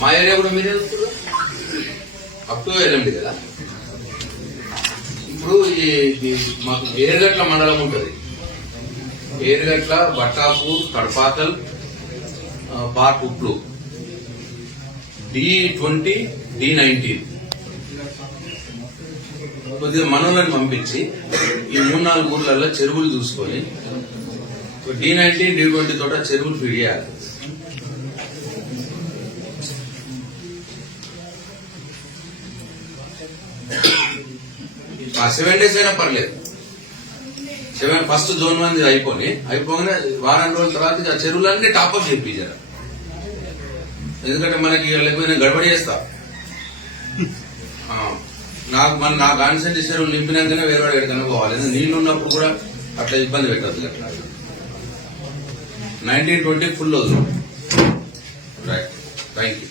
మా ఏరియా కూడా మీరే చూస్తున్నారు? అప్ టు ఎల్ఎండి కదా? ఇప్పుడు ఈ మాకు ఏరుగట్ల మండలం ఉంటుంది. ఏరుగట్ల బట్టాపు కడపాకల్ పార్క్ ఉప్లు డి ట్వంటీ డి నైన్టీన్ కొద్దిగా మనోళ్ళని పంపించి ఈ మూడు నాలుగు ఊర్లలో చెరువులు చూసుకొని డి నైన్టీన్ డి ట్వంటీ తోట చెరువులు ఫీడ్ చేయాలి సెవెన్ డేస్ అయినా పర్లేదు. సెవెన్ ఫస్ట్ జోన్ వన్ అయిపోయి అయిపోగానే వారం రోజుల తర్వాత ఆ చెరువులన్నీ టాప్అప్ చేయించారు ఎందుకంటే మనకి లేకపోయినా గడబడి చేస్తా. నాకు మన నా కాన్సెంట్ చెరువులు నింపినాకనే వేరే వాడు ఎక్కడికైనా పోవాలి. నీళ్ళు ఉన్నప్పుడు కూడా అట్లా ఇబ్బంది పెట్టద్దు అట్లా. నైన్టీన్ ట్వంటీ ఫుల్ రోజు రైట్ థ్యాంక్ యూ